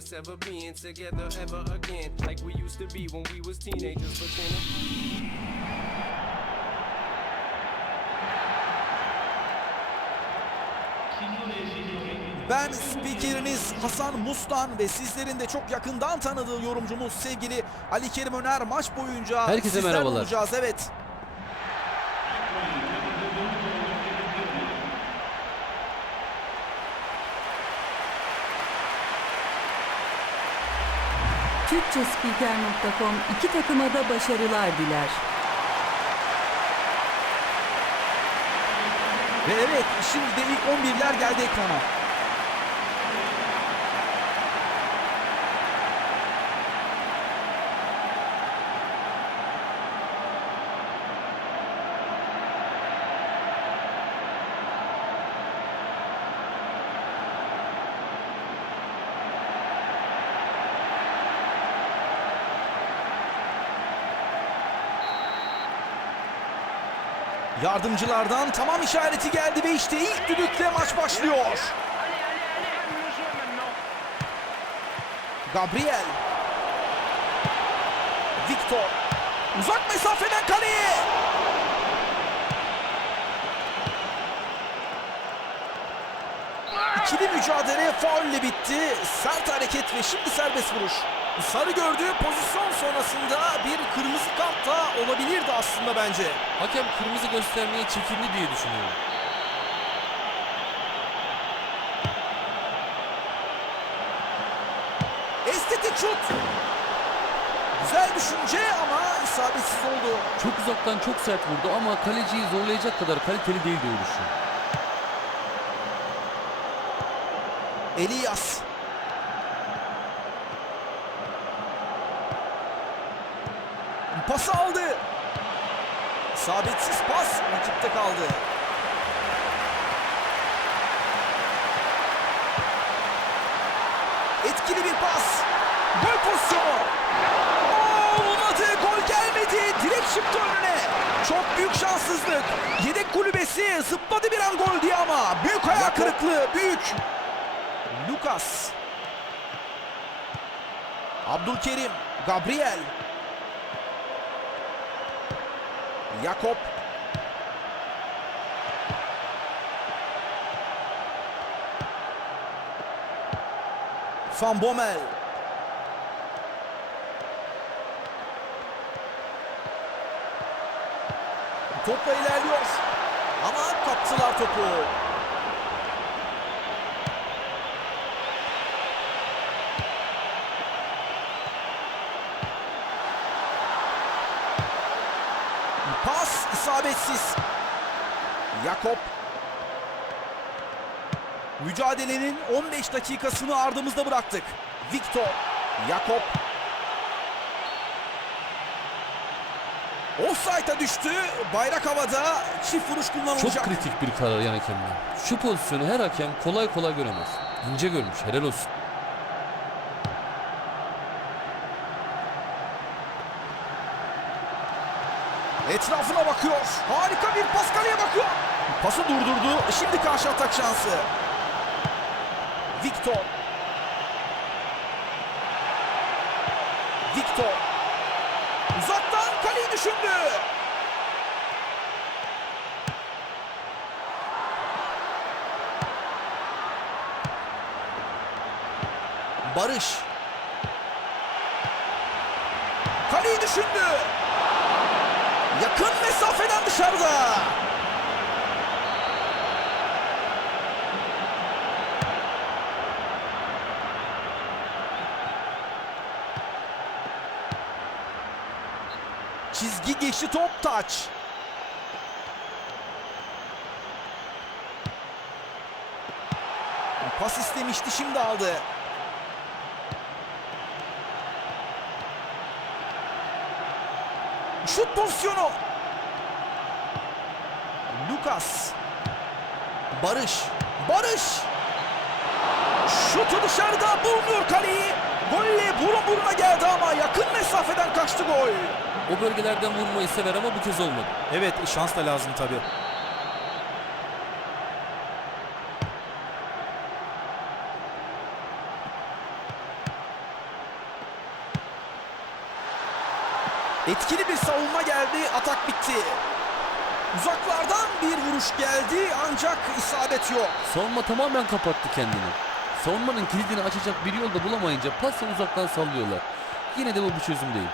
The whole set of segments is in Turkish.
us ever being together ever again. Like we used to be when we was teenagers, but then. Ben spikeriniz Hasan Mustan ve sizlerin de çok yakından tanıdığı yorumcumuz sevgili Ali Kerim Öner maç boyunca Herkese merhabalar. olacağız. Evet. Türkçespiker.com iki takıma da başarılar diler. Ve evet şimdi de ilk 11'ler geldi ekrana. Yardımcılardan tamam işareti geldi ve işte ilk düdükle maç başlıyor. Gabriel. Victor. Uzak mesafeden kaleye. İkili mücadele faulle bitti. Sert hareket ve şimdi serbest vuruş. Sarı gördüğü pozisyon sonrasında bir kırmızı kart da olabilirdi aslında bence. Hakem kırmızı göstermeye çekindi diye düşünüyorum. Estetik şut. Güzel düşünce ama isabetsiz oldu. Çok uzaktan çok sert vurdu ama kaleciyi zorlayacak kadar kaliteli değildi vuruşu. Elias. Pası aldı. İsabetsiz pas kaldı. Etkili bir pas. Gol pozisyonu. Olmadı. Gol gelmedi. Direkt çıktı önüne. Çok büyük şanssızlık. Yedek kulübesi zıpladı bir an gol diye ama. Büyük hayal kırıklığı. Büyük. Lucas. Abdülkerim. Gabriel. Jakob. Van Bommel. Topla ilerliyor. Ama kaptılar topu. Pas isabetsiz. Jakob. Mücadelenin 15 dakikasını ardımızda bıraktık. Victor. Jakob. Offside'a düştü. Bayrak havada çift vuruş Çok kullanılacak. kritik bir karar yan hakemden. Şu pozisyonu her hakem kolay kolay göremez. İnce görmüş helal olsun. Etrafına bakıyor. Harika bir pas kaleye bakıyor. Pası durdurdu. Şimdi karşı atak şansı. Victor. Victor. Uzaktan kaleyi düşündü. Barış. Kaleyi düşündü. Yakın mesafeden dışarıda. Çizgi geçti top taç. Pas istemişti şimdi aldı. Şut pozisyonu. Lucas. Barış. Barış. Şutu dışarıda bulmuyor kaleyi. Golle burun buruna geldi ama yakın mesafeden kaçtı gol. O bölgelerden vurmayı sever ama bu kez olmadı. Evet şans da lazım tabii. Etkili bir savunma geldi, atak bitti. Uzaklardan bir vuruş geldi ancak isabet yok. Savunma tamamen kapattı kendini. Savunmanın kilidini açacak bir yol da bulamayınca pası uzaktan sallıyorlar. Yine de bu bir çözüm değil.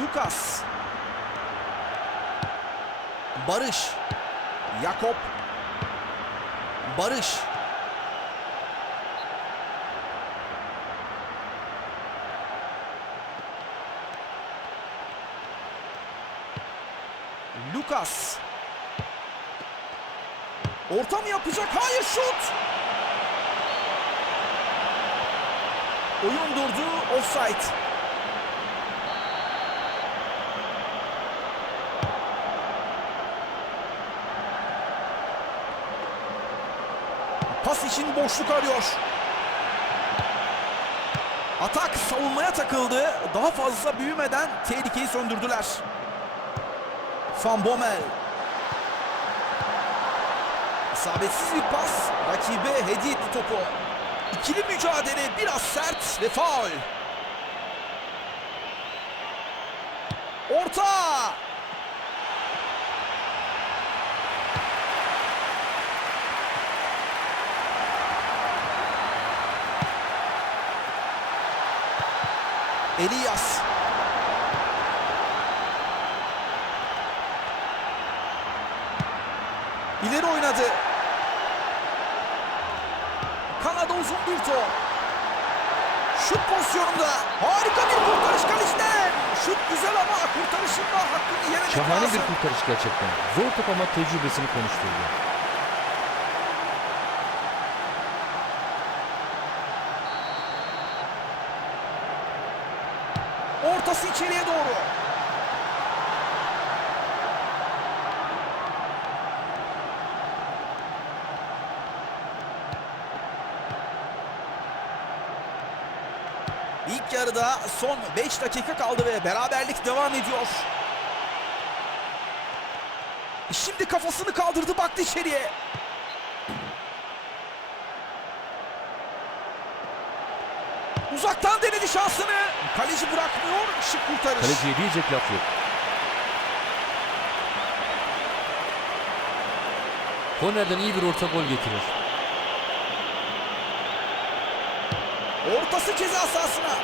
Lucas. Barış. Yakup. Barış. Lucas. Orta mı yapacak? Hayır şut. Oyun durdu. Offside. Pas için boşluk arıyor. Atak savunmaya takıldı. Daha fazla büyümeden tehlikeyi söndürdüler. Van Bommel. İsabetsiz bir pas. Rakibe hediye etti topu. İkili mücadele biraz sert ve faul. Orta. Elias. İleri oynadı. Kanada uzun bir top. Şut pozisyonunda. Harika bir kurtarış kaleciden. Şut güzel ama kurtarışında hakkını yememek Şahane lazım. bir kurtarış gerçekten. Zor top ama tecrübesini konuşturdu. Ortası içeriye doğru. İlk yarıda son 5 dakika kaldı ve beraberlik devam ediyor. Şimdi kafasını kaldırdı baktı içeriye. Uzaktan denedi şansını. Kaleci bırakmıyor. Şık kurtarış. Kaleciye diyecek laf yok. Kornerden iyi bir orta gol getirir. Ortası ceza sahasına.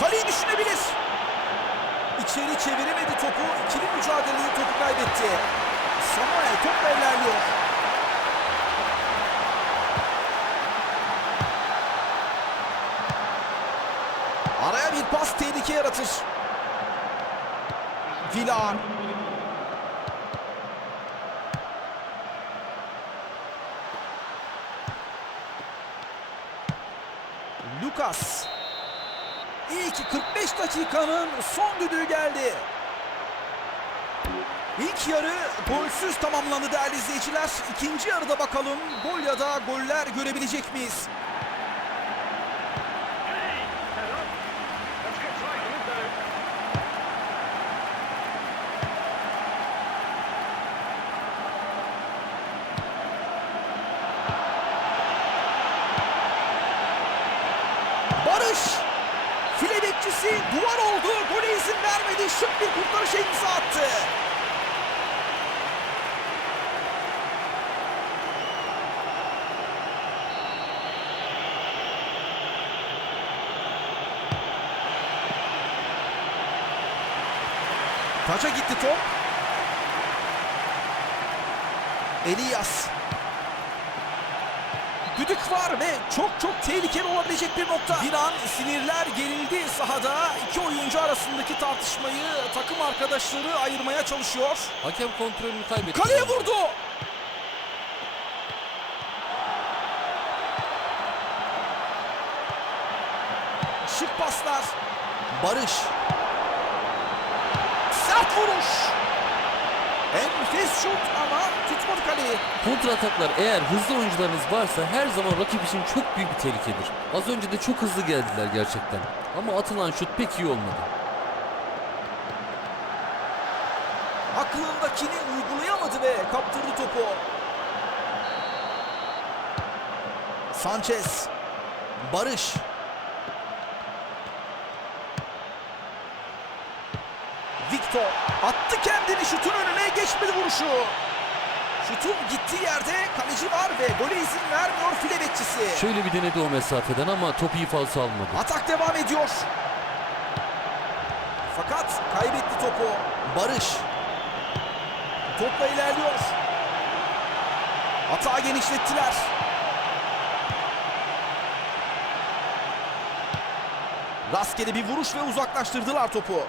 Kaleyi düşünebilir. İçeri çeviremedi topu. İkili mücadelede topu kaybetti. Samuel topla ilerliyor. Araya bir pas tehlike yaratır. Villar. Lucas. İlk 45 dakikanın son düdüğü geldi. İlk yarı golsüz tamamlandı değerli izleyiciler. İkinci yarıda bakalım gol ya da goller görebilecek miyiz? Barış file bekçisi duvar oldu. Gole izin vermedi. Şık bir kurtarışa imza attı. Taça gitti top. Elias. Düdük var ve çok çok tehlikeli olabilecek bir nokta. Bir an sinirler gerildi sahada. İki oyuncu arasındaki tartışmayı takım arkadaşları ayırmaya çalışıyor. Hakem kontrolünü kaybetti. Kaleye vurdu. Şık paslar. Barış. Sert vuruş. Enfes şut. Kontra ataklar eğer hızlı oyuncularınız varsa her zaman rakip için çok büyük bir tehlikedir. Az önce de çok hızlı geldiler gerçekten. Ama atılan şut pek iyi olmadı. Aklındakini uygulayamadı ve kaptırdı topu. Sanchez. Barış. Victor attı kendini şutun önüne geçmedi vuruşu. Şutun gittiği yerde kaleci var ve gole izin vermiyor file bekçisi. Şöyle bir denedi o mesafeden ama top iyi falso almadı. Atak devam ediyor. Fakat kaybetti topu. Barış. Topla ilerliyor. Atağı genişlettiler. Rastgele bir vuruş ve uzaklaştırdılar topu.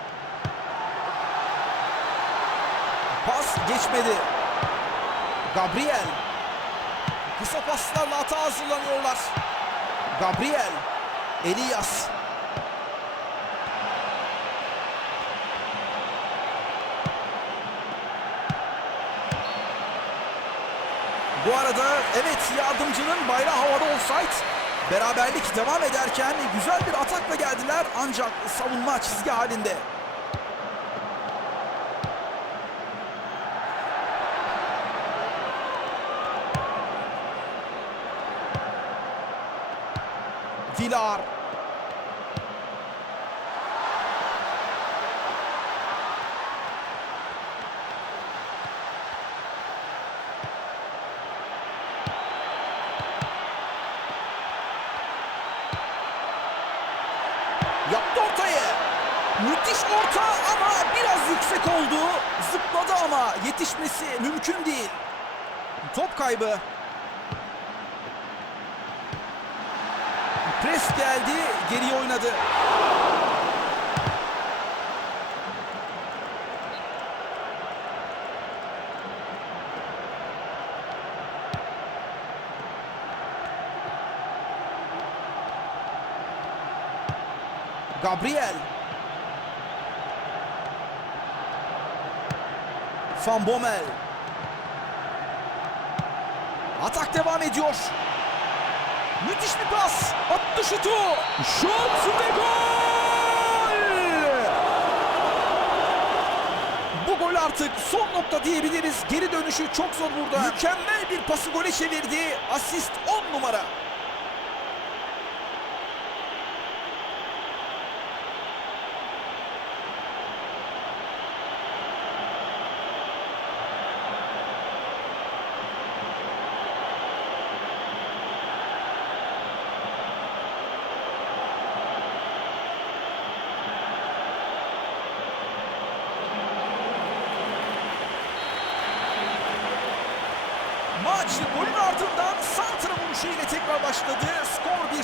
Pas geçmedi. Gabriel. Kısa paslarla hata hazırlanıyorlar. Gabriel. Elias. Bu arada evet yardımcının bayrağı havada offside. Beraberlik devam ederken güzel bir atakla geldiler ancak savunma çizgi halinde. Vilar. Yaptı ortayı. Müthiş orta ama biraz yüksek oldu. Zıpladı ama yetişmesi mümkün değil. Top kaybı. Pres geldi, geriye oynadı. Gabriel. Van Bommel. Atak devam ediyor. Müthiş bir pas. Attı şutu. Şut ve gol! Bu gol artık son nokta diyebiliriz. Geri dönüşü çok zor burada. Mükemmel bir pası gole çevirdi. Asist 10 numara. Maç golün ardından santra vuruşu ile tekrar başladı. Skor 1-0.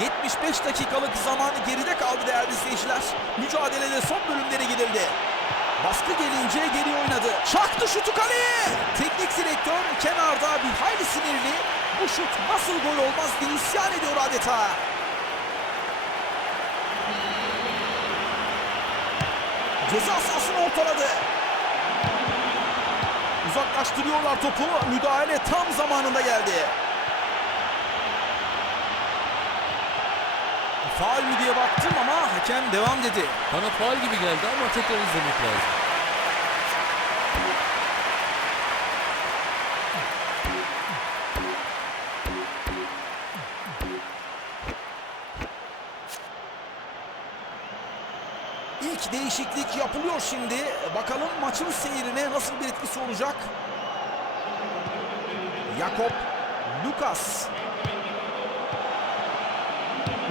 75 dakikalık zaman geride kaldı değerli izleyiciler. Mücadelede son bölümlere gidildi. Baskı gelince geri oynadı. Çaktı şutu kaleye. Teknik direktör kenarda bir hayli sinirli. Bu şut nasıl gol olmaz diye isyan ediyor adeta. Ceza sahasını ortaladı. Uzaklaştırıyorlar topu. Müdahale tam zamanında geldi. Faul mü diye baktım ama hakem devam dedi. Bana faal gibi geldi ama tekrar izlemek lazım. Değişiklik yapılıyor şimdi. Bakalım maçın seyrine nasıl bir etkisi olacak. Jakob Lucas.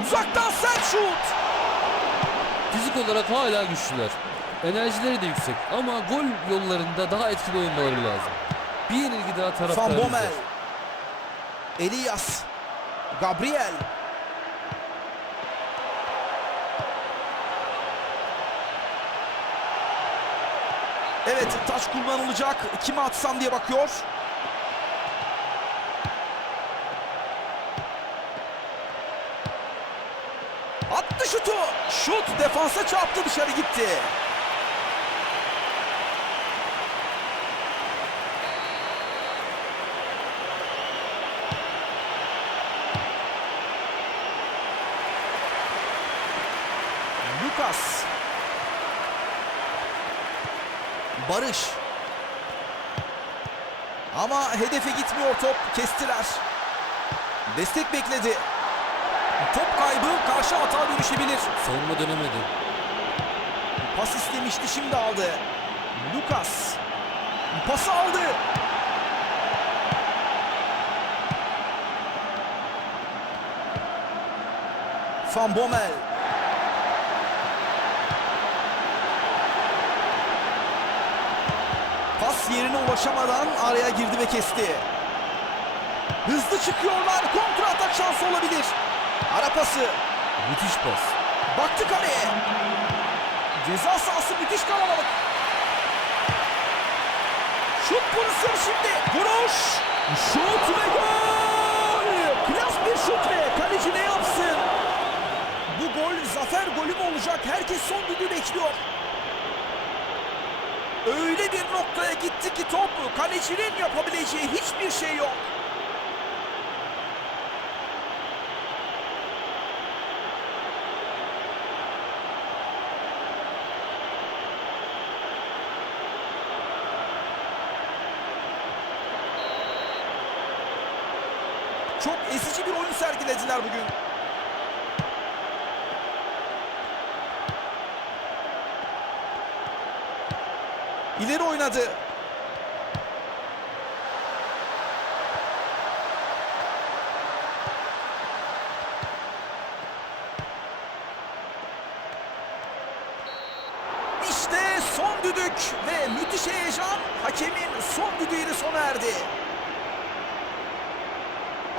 Uzaktan sert şut. Fizik olarak hala güçlüler. Enerjileri de yüksek ama gol yollarında daha etkili olmaları lazım. Bir yenilgi daha Van taraftarımız Bommel. Elias. Gabriel. Evet taç kullanılacak. Kime atsam diye bakıyor. Attı şutu. Şut defansa çarptı dışarı gitti. Lucas. Barış. Ama hedefe gitmiyor top. Kestiler. Destek bekledi. Top kaybı karşı hata dönüşebilir. Savunma dönemedi. Pas istemişti şimdi aldı. Lucas. Pası aldı. Van Bommel. Pas yerine ulaşamadan araya girdi ve kesti. Hızlı çıkıyorlar. Kontra atak şansı olabilir. Ara pası. Müthiş pas. Baktı kaleye. Ceza sahası müthiş kalabalık. Şut pozisyonu şimdi. Vuruş. Şut ve gol. Klas bir şut ve kaleci ne yapsın? Bu gol zafer golü mü olacak? Herkes son düdüğü bekliyor. Öyle bir noktaya gitti ki top kalecinin yapabileceği hiçbir şey yok. Çok ezici bir oyun sergilediler bugün. İleri oynadı. İşte son düdük ve müthiş heyecan hakemin son düdüğüyle sona erdi.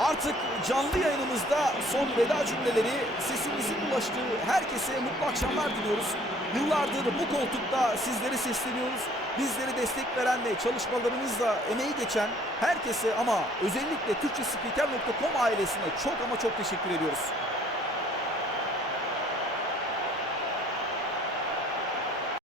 Artık canlı yayınımızda son veda cümleleri sesimizin ulaştığı herkese mutlu akşamlar diliyoruz. Yıllardır bu koltukta sizlere sesleniyoruz. Bizlere destek veren ve çalışmalarımızla emeği geçen herkese ama özellikle TürkçeSpeaker.com ailesine çok ama çok teşekkür ediyoruz.